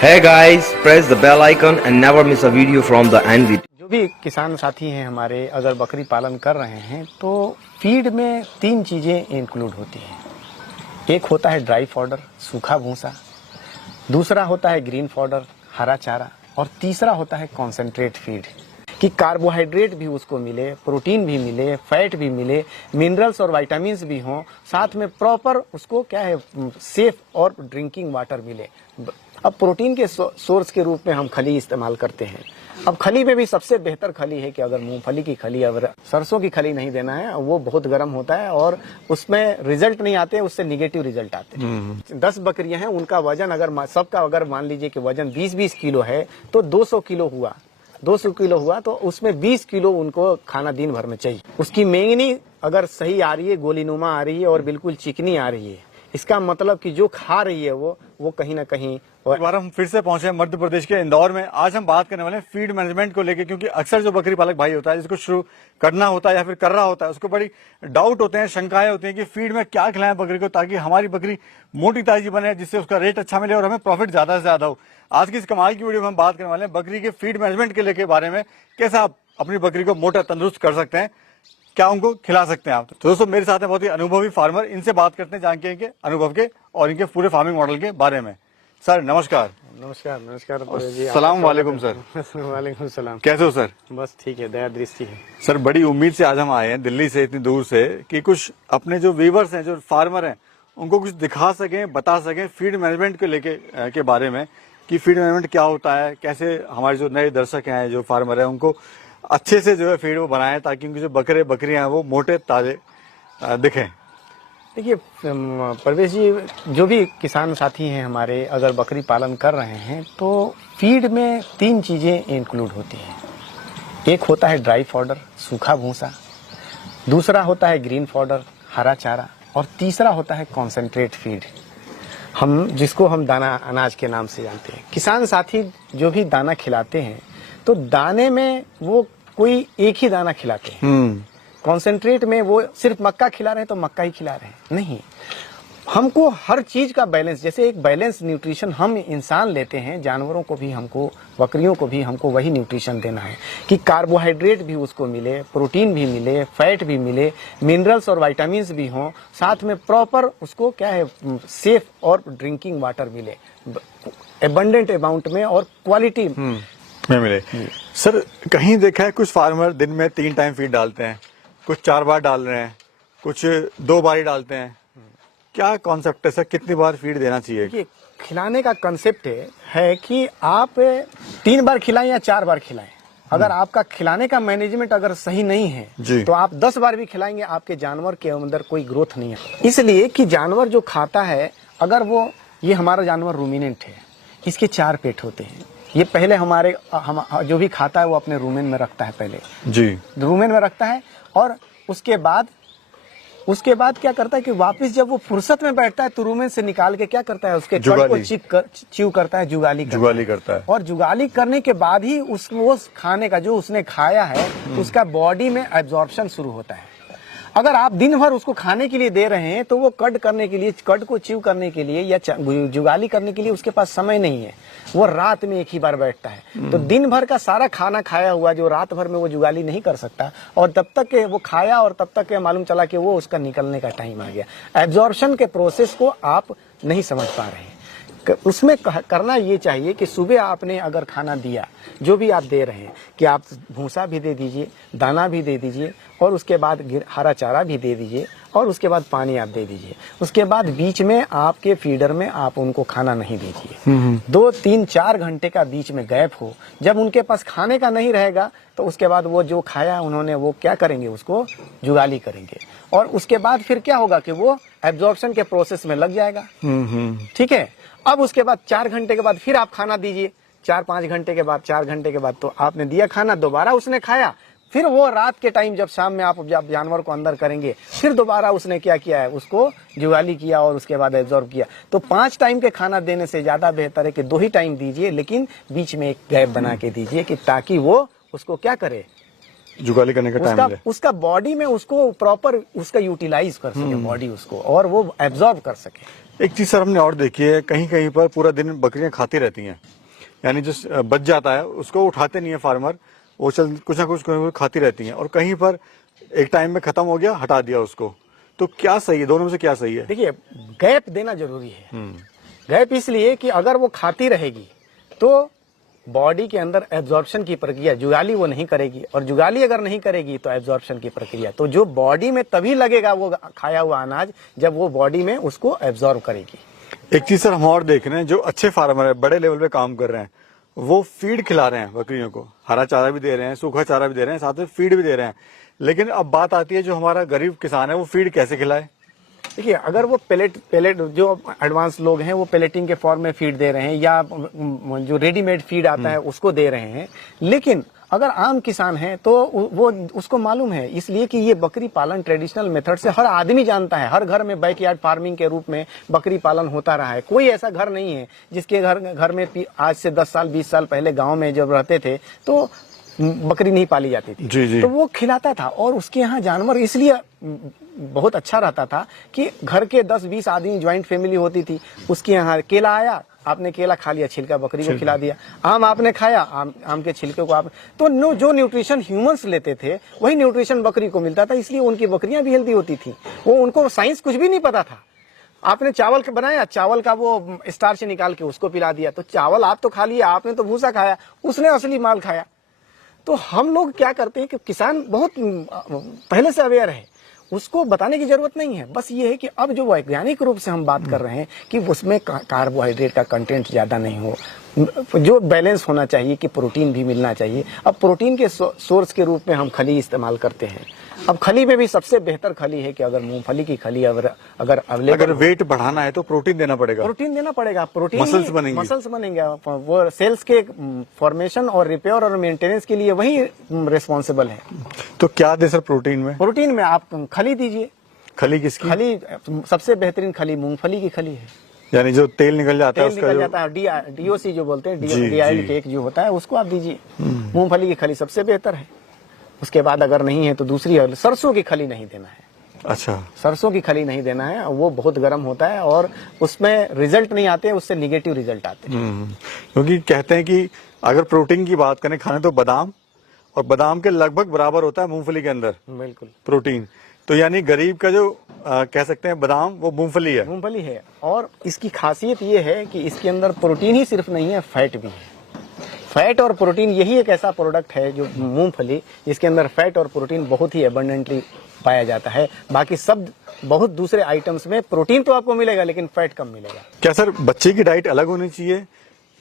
Hey guys, press the bell icon and never miss a video from the end video. जो भी किसान साथी हैं हमारे, अगर बकरी पालन कर रहे हैं तो फीड में 3 चीज़ें इंक्लूड होती हैं। एक होता है ड्राई फॉडर, सूखा भूसा, दूसरा होता है ग्रीन फॉडर, हरा चारा, और तीसरा होता है कॉन्सेंट्रेट फीड, कि कार्बोहाइड्रेट भी उसको मिले, प्रोटीन भी मिले, फैट भी मिले, मिनरल्स और विटामिन्स भी हों, साथ में प्रॉपर उसको क्या है सेफ और ड्रिंकिंग वाटर मिले। अब प्रोटीन के सोर्स के रूप में हम खली इस्तेमाल करते हैं। अब खली में भी सबसे बेहतर खली है कि अगर मूंगफली की खली, अगर सरसों की खली नहीं देना है, वो बहुत गर्म होता है और उसमें रिजल्ट नहीं आते, उससे निगेटिव रिजल्ट आते हैं। 10 बकरियां हैं, उनका वजन अगर सबका अगर मान लीजिए कि वजन 20-20 किलो है तो 200 किलो हुआ, 200 किलो हुआ तो उसमें 20 किलो उनको खाना दिन भर में चाहिए। उसकी मेंगनी अगर सही आ रही है, गोलीनुमा आ रही है और बिल्कुल चिकनी आ रही है, इसका मतलब कि जो खा रही है वो कहीं ना कहीं। एक बार हम फिर से पहुंचे मध्य प्रदेश के इंदौर में। आज हम बात करने वाले हैं फीड मैनेजमेंट को लेकर, क्योंकि अक्सर जो बकरी पालक भाई होता है जिसको शुरू करना होता है या फिर कर रहा होता है, उसको बड़ी डाउट होते हैं, शंकाएं होती हैं कि फीड में क्या खिलाएं बकरी को ताकि हमारी बकरी मोटी ताजी बने, जिससे उसका रेट अच्छा मिले और हमें प्रॉफिट ज्यादा से ज्यादा हो। आज की इस कमाल की वीडियो में हम बात करने वाले हैं बकरी के फीड मैनेजमेंट के लेके बारे में, कैसे आप अपनी बकरी को मोटा तंदुरुस्त कर सकते हैं, क्या उनको खिला सकते हैं आप। तो दोस्तों मेरे साथ है बहुत ही अनुभवी फार्मर, इनसे बात करते हैं जान के इनके अनुभव के और इनके पूरे फार्मिंग मॉडल के बारे में। सर नमस्कार। नमस्कार। नमस्कार जी। सलाम वालेकुम सर। वालेकुम सलाम। कैसे हो सर? बस ठीक है, दया दृष्टि है। सर बड़ी उम्मीद से आज हम आए हैं दिल्ली से, इतनी दूर से, कि कुछ अपने जो व्यूवर्स हैं, जो फार्मर हैं, उनको कुछ दिखा सकें, बता सकें फीड मैनेजमेंट को लेके के बारे में, कि फीड मैनेजमेंट क्या होता है, कैसे हमारे जो नए दर्शक हैं, जो फार्मर हैं, उनको अच्छे से जो है फीड वो बनाएं ताकि उनकी जो बकरियां हैं वो मोटे ताजे दिखें। देखिए परवेश जी, जो भी किसान साथी हैं हमारे, अगर बकरी पालन कर रहे हैं तो फीड में 3 चीज़ें इंक्लूड होती हैं। एक होता है ड्राई फॉडर, सूखा भूसा, दूसरा होता है ग्रीन फॉडर, हरा चारा, और तीसरा होता है कॉन्सेंट्रेट फीड, जिसको हम दाना अनाज के नाम से जानते हैं। किसान साथी जो भी दाना खिलाते हैं तो दाने में वो कोई एक ही दाना खिलाते हैं। कॉन्सेंट्रेट में वो सिर्फ मक्का खिला रहे हैं तो मक्का ही खिला रहे हैं, नहीं। हमको हर चीज का बैलेंस, जैसे एक बैलेंस न्यूट्रिशन हम इंसान लेते हैं, जानवरों को भी हमको, बकरियों को भी हमको वही न्यूट्रिशन देना है कि कार्बोहाइड्रेट भी उसको मिले, प्रोटीन भी मिले, फैट भी मिले, मिनरल्स और विटामिन्स भी हों, साथ में प्रॉपर उसको क्या है सेफ और ड्रिंकिंग वाटर मिले, एबंडेंट अमाउंट में और क्वालिटी में मिले। सर कहीं देखा है कुछ फार्मर दिन में 3 टाइम फीड डालते हैं, कुछ 4 बार डाल रहे हैं, कुछ 2 बार ही डालते हैं। क्या कॉन्सेप्ट है सर, कितनी बार फीड देना चाहिए? ये खिलाने का कंसेप्ट है कि आप 3 बार खिलाएं या 4 बार खिलाएं। अगर आपका खिलाने का मैनेजमेंट अगर सही नहीं है तो आप 10 बार भी खिलाएंगे, आपके जानवर के अंदर कोई ग्रोथ नहीं है। इसलिए कि जानवर जो खाता है, अगर वो, ये हमारा जानवर रूमिनेंट है, इसके 4 पेट होते हैं। ये पहले हम जो भी खाता है वो अपने रूमेन में रखता है, पहले जी रूमेन में रखता है, और उसके बाद क्या करता है कि वापस जब वो फुर्सत में बैठता है तो रूमेन से निकाल के क्या करता है, उसके कड़ को च्यू करता है, जुगाली करता है। और जुगाली करने के बाद ही वो खाने का जो उसने खाया है उसका बॉडी में एब्जॉर्प्शन शुरू होता है। अगर आप दिन भर उसको खाने के लिए दे रहे हैं तो वो कट करने के लिए, कट को च्यू करने के लिए या जुगाली करने के लिए उसके पास समय नहीं है। वो रात में एक ही बार बैठता है, तो दिन भर का सारा खाना खाया हुआ जो रात भर में वो जुगाली नहीं कर सकता, और तब तक के वो खाया और तब तक के मालूम चला कि वो उसका निकलने का टाइम आ गया। एब्जॉर्प्शन के प्रोसेस को आप नहीं समझ पा रहे हैं। उसमें करना ये चाहिए कि सुबह आपने अगर खाना दिया, जो भी आप दे रहे हैं, कि आप भूसा भी दे दीजिए, दाना भी दे दीजिए, और उसके बाद हरा चारा भी दे दीजिए, और उसके बाद पानी आप दे दीजिए। उसके बाद बीच में आपके फीडर में आप उनको खाना नहीं दीजिए। 2, 3, 4 घंटे का बीच में गैप हो। जब उनके पास खाने का नहीं रहेगा तो उसके बाद वो जो खाया उन्होंने वो क्या करेंगे, उसको जुगाली करेंगे, और उसके बाद फिर क्या होगा कि वो एब्जॉर्प्शन के प्रोसेस में लग जाएगा। ठीक है। अब उसके बाद 4 घंटे के बाद फिर आप खाना दीजिए, 4-5 घंटे के बाद, 4 घंटे के बाद तो आपने दिया खाना, दोबारा उसने खाया, फिर वो रात के टाइम जब शाम में आप जब जानवर को अंदर करेंगे, फिर दोबारा उसने क्या किया है, उसको जुगाली किया और उसके बाद एब्जॉर्ब किया। तो 5 टाइम के खाना देने से ज्यादा बेहतर है कि 2 ही टाइम दीजिए, लेकिन बीच में एक गैप बना के दीजिए, कि ताकि वो उसको क्या करे, जुगाली करने का टाइम मिले, उसका बॉडी में उसको प्रॉपर उसका यूटिलाइज कर सके बॉडी उसको, और वो एब्जॉर्ब कर सके। एक चीज सर हमने और देखी है, कहीं कहीं पर पूरा दिन बकरियां खाती रहती हैं, यानी जो बच जाता है उसको उठाते नहीं है फार्मर, वो चल कुछ ना कुछ खाती रहती हैं, और कहीं पर एक टाइम में खत्म हो गया, हटा दिया उसको। तो क्या सही है, दोनों में से क्या सही है? देखिए, गैप देना जरूरी है। गैप इसलिए कि अगर वो खाती रहेगी तो बॉडी के अंदर एब्जॉर्प्शन की प्रक्रिया जुगाली वो नहीं करेगी, और जुगाली अगर नहीं करेगी तो एब्जॉर्प्शन की प्रक्रिया, तो जो बॉडी में तभी लगेगा वो खाया हुआ अनाज जब वो बॉडी में उसको एब्जॉर्ब करेगी। एक चीज सर हम और देख रहे हैं, जो अच्छे फार्मर है, बड़े लेवल पे काम कर रहे हैं, वो फीड खिला रहे हैं बकरियों को, हरा चारा भी दे रहे हैं, सूखा चारा भी दे रहे हैं, साथ में फीड भी दे रहे हैं। लेकिन अब बात आती है जो हमारा गरीब किसान है वो फीड कैसे खिलाए? देखिए, अगर वो पेलेट जो एडवांस लोग हैं वो पेलेटिंग के फॉर्म में फीड दे रहे हैं, या जो रेडीमेड फीड आता है उसको दे रहे हैं, लेकिन अगर आम किसान है तो वो उसको मालूम है, इसलिए कि ये बकरी पालन ट्रेडिशनल मेथड से हर आदमी जानता है। हर घर में बैकयार्ड फार्मिंग के रूप में बकरी पालन होता रहा है। कोई ऐसा घर नहीं है जिसके घर में आज से 10 साल 20 साल पहले गांव में जब रहते थे तो बकरी नहीं पाली जाती थी। जी। तो वो खिलाता था, और उसके यहाँ जानवर इसलिए बहुत अच्छा रहता था कि घर के 10-20 आदमी ज्वाइंट फैमिली होती थी। उसके यहाँ केला आया, आपने केला खा लिया, छिलका बकरी को खिला दिया। आम आपने खाया, आम के छिलके को आप, तो जो न्यूट्रिशन ह्यूमंस लेते थे वही न्यूट्रिशन बकरी को मिलता था, इसलिए उनकी बकरियां भी हेल्दी होती थी। वो उनको साइंस कुछ भी नहीं पता था। आपने चावल बनाया, चावल का वो स्टार्च निकाल के उसको पिला दिया, तो चावल आप तो खा लिया, आपने तो भूसा खाया, उसने असली माल खाया। तो हम लोग क्या करते हैं कि किसान बहुत पहले से अवेयर है, उसको बताने की जरूरत नहीं है। बस ये है कि अब जो वैज्ञानिक रूप से हम बात कर रहे हैं कि उसमें कार्बोहाइड्रेट का कंटेंट ज्यादा नहीं हो, जो बैलेंस होना चाहिए, कि प्रोटीन भी मिलना चाहिए। अब प्रोटीन के सोर्स के रूप में हम खली इस्तेमाल करते हैं। अब खली में भी सबसे बेहतर खली है कि अगर मूंगफली की खली अगर अवेलेबल, अगर वेट बढ़ाना है तो प्रोटीन देना पड़ेगा। प्रोटीन मसल्स बनेंगे। वो सेल्स के फॉर्मेशन और रिपेयर और मेंटेनेंस के लिए वही रिस्पॉन्सिबल है। तो क्या दे सर प्रोटीन में? प्रोटीन में आप खली दीजिए। खली किसकी? खली सबसे बेहतरीन खली मूंगफली की खली है, यानी जो तेल निकल जाता है, निकल जाता है, DOC जो बोलते हैं, डिआइल्ड केक जो होता है, उसको आप दीजिए। मूंगफली की खली सबसे बेहतर है। उसके बाद अगर नहीं है तो दूसरी, सरसों की खली नहीं देना है। अच्छा, सरसों की खली नहीं देना है, वो बहुत गर्म होता है और उसमें रिजल्ट नहीं आते, उससे निगेटिव रिजल्ट आते हैं। क्योंकि कहते हैं कि अगर प्रोटीन की बात करें खाने तो बादाम, और बादाम के लगभग बराबर होता है मूंगफली के अंदर बिल्कुल प्रोटीन। तो यानी गरीब का जो कह सकते हैं बादाम, वो मूंगफली है। और इसकी खासियत ये है कि इसके अंदर प्रोटीन ही सिर्फ नहीं है, फैट भी है। फैट और प्रोटीन यही एक ऐसा प्रोडक्ट है जो मूंगफली, इसके अंदर फैट और प्रोटीन बहुत ही एबंडेंटली पाया जाता है। बाकी सब बहुत दूसरे आइटम्स में प्रोटीन तो आपको मिलेगा लेकिन फैट कम मिलेगा। क्या सर बच्चे की डाइट अलग होनी चाहिए?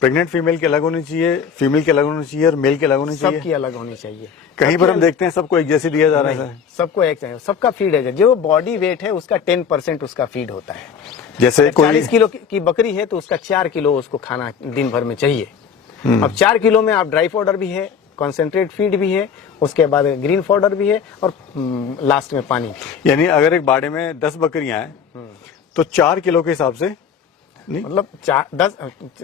प्रेग्नेंट फीमेल की अलग होनी चाहिए, फीमेल की अलग होनी चाहिए, और मेल की अलग होनी चाहिए? सबकी अलग होनी चाहिए। कहीं पर हम देखते हैं सबको एक जैसे दिया जा रहा है। सबको एक चाहिए, सबका फीड है। जो बॉडी वेट है उसका 10% उसका फीड होता है। जैसे कोई 40 किलो की बकरी है तो उसका 4 किलो उसको खाना दिन भर में चाहिए। अब 4 किलो में आप ड्राई पाउडर भी है, कॉन्सेंट्रेट फीड भी है, उसके बाद ग्रीन पाउडर भी है, और लास्ट में पानी। यानी अगर एक बाड़े में 10 बकरियां हैं तो 4 किलो के हिसाब से, मतलब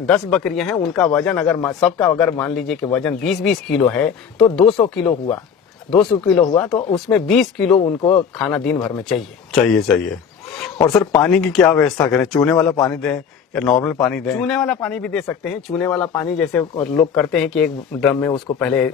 10 बकरियां हैं, उनका वजन अगर सबका अगर मान लीजिए कि वजन 20-20 किलो है तो 200 किलो हुआ। 200 किलो हुआ तो उसमें 20 किलो उनको खाना दिन भर में चाहिए। और सर पानी की क्या व्यवस्था करें? चूने वाला पानी दें या नॉर्मल पानी दें? चूने वाला पानी भी दे सकते हैं। चूने वाला पानी जैसे लोग करते हैं कि एक ड्रम में उसको पहले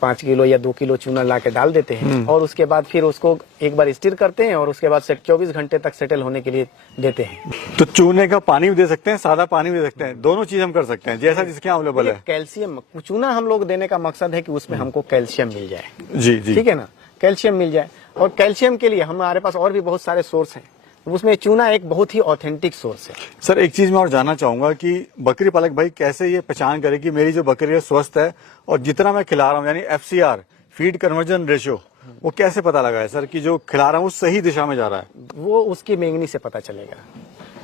5 किलो या 2 किलो चूना ला के डाल देते हैं, और उसके बाद फिर उसको एक बार स्टिर करते हैं, और उसके बाद 24 घंटे तक सेटल होने के लिए देते हैं। तो चूने का पानी भी दे सकते हैं, सादा पानी भी दे सकते हैं, दोनों चीज हम कर सकते हैं जैसा जिसके यहाँ अवेलेबल है। कैल्शियम चूना हम लोग देने का मकसद है कि उसमें हमको कैल्शियम मिल जाए। जी, ठीक है ना, कैल्शियम मिल जाए। और कैल्शियम के लिए हमारे पास और भी बहुत सारे सोर्स हैं, उसमें चूना एक बहुत ही ऑथेंटिक सोर्स है। सर एक चीज मैं और जानना चाहूंगा कि बकरी पालक भाई कैसे ये पहचान करे कि मेरी जो बकरी है स्वस्थ है, और जितना मैं खिला रहा हूँ यानी FCR, फीड कन्वर्जन रेशियो, वो कैसे पता लगा है सर कि जो खिला रहा हूँ सही दिशा में जा रहा है? वो उसकी मेंगनी से पता चलेगा।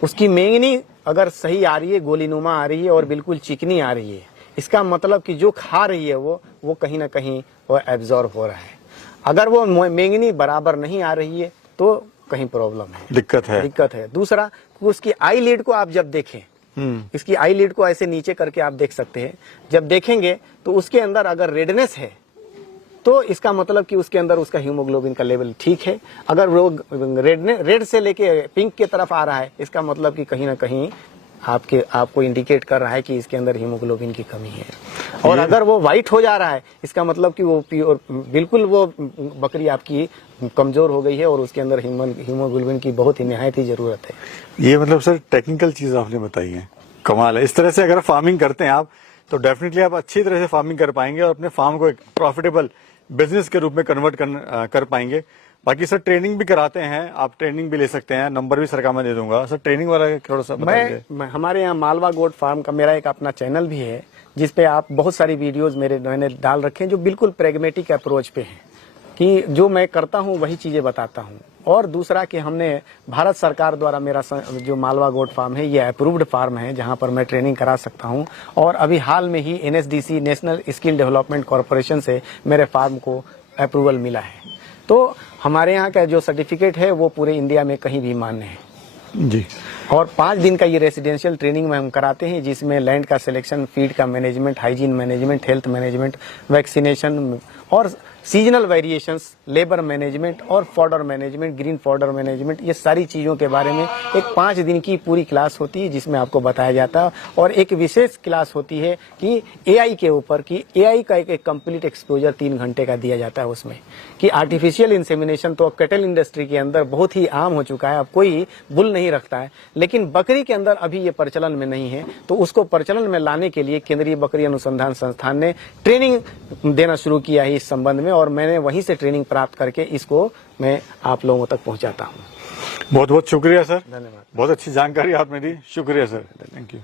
उसकी मेंगनी अगर सही आ रही है, गोलीनुमा आ रही है और बिल्कुल चिकनी आ रही है, इसका मतलब कि जो खा रही है वो कहीं ना कहीं वो एब्जॉर्ब हो रहा है। अगर वो मेंगनी बराबर नहीं आ रही है तो कहीं प्रॉब्लम है, दिक्कत है। दूसरा, उसकी आई लीड को आप जब देखें, इसकी आई लीड को ऐसे नीचे करके आप देख सकते हैं, जब देखेंगे तो उसके अंदर अगर रेडनेस है तो इसका मतलब कि उसके अंदर उसका हीमोग्लोबिन का लेवल ठीक है। अगर वो रेड से लेके पिंक की तरफ आ रहा है, इसका मतलब कि कहीं ना कहीं आपको इंडिकेट कर रहा है कि इसके अंदर हीमोग्लोबिन की कमी है। और अगर वो व्हाइट हो जा रहा है, इसका मतलब कि वो प्योर बिल्कुल वो बकरी आपकी कमजोर हो गई है और उसके अंदर हीमोग्लोबिन की बहुत ही निहायत ही जरूरत है। ये मतलब सर टेक्निकल चीज आपने बताई है, कमाल है। इस तरह से अगर फार्मिंग करते हैं आप तो डेफिनेटली आप अच्छी तरह से फार्मिंग कर पाएंगे और अपने फार्म को एक प्रॉफिटेबल बिजनेस के रूप में कन्वर्ट कर पाएंगे। बाकी सर ट्रेनिंग भी कराते हैं, आप ट्रेनिंग भी ले सकते हैं, नंबर भी सर का मैं दे दूंगा। सर ट्रेनिंग वाला थोड़ा सा मैं हमारे यहाँ मालवा गोट फार्म का मेरा एक अपना चैनल भी है, जिसपे आप बहुत सारी वीडियोस मैंने डाल रखे हैं जो बिल्कुल प्रेगमेटिक अप्रोच पे हैं कि जो मैं करता हूँ वही चीजें बताता हूँ। और दूसरा कि हमने भारत सरकार द्वारा मेरा जो मालवा गोट फार्म है ये अप्रूव्ड फार्म है, जहाँ पर मैं ट्रेनिंग करा सकता हूँ। और अभी हाल में ही NSDC national skill development corporation से मेरे फार्म को अप्रूवल मिला है। तो हमारे यहाँ का जो सर्टिफिकेट है वो पूरे इंडिया में कहीं भी मान्य है जी। और 5 दिन का ये रेसिडेंशियल ट्रेनिंग में हम कराते हैं, जिसमें लैंड का सिलेक्शन, फीड का management, hygiene management, health management, vaccination और सीजनल वेरिएशंस, लेबर मैनेजमेंट और fodder management, green fodder management, ये सारी चीज़ों के बारे में एक 5 दिन की पूरी क्लास होती है जिसमें आपको बताया जाता है। और एक विशेष क्लास होती है कि AI के ऊपर, कि AI का एक कंप्लीट एक्सपोजर 3 घंटे का दिया जाता है उसमें, कि आर्टिफिशियल इंसेमिनेशन तो कैटल इंडस्ट्री के अंदर बहुत ही आम हो चुका है, अब कोई बुल नहीं रखता है, लेकिन बकरी के अंदर अभी ये प्रचलन में नहीं है। तो उसको प्रचलन में लाने के लिए केंद्रीय बकरी अनुसंधान संस्थान ने ट्रेनिंग देना शुरू किया है इस संबंध में, और मैंने वहीं से ट्रेनिंग प्राप्त करके इसको मैं आप लोगों तक पहुंचाता हूं। बहुत बहुत शुक्रिया सर, धन्यवाद। बहुत अच्छी जानकारी आपने दी, शुक्रिया सर, थैंक यू।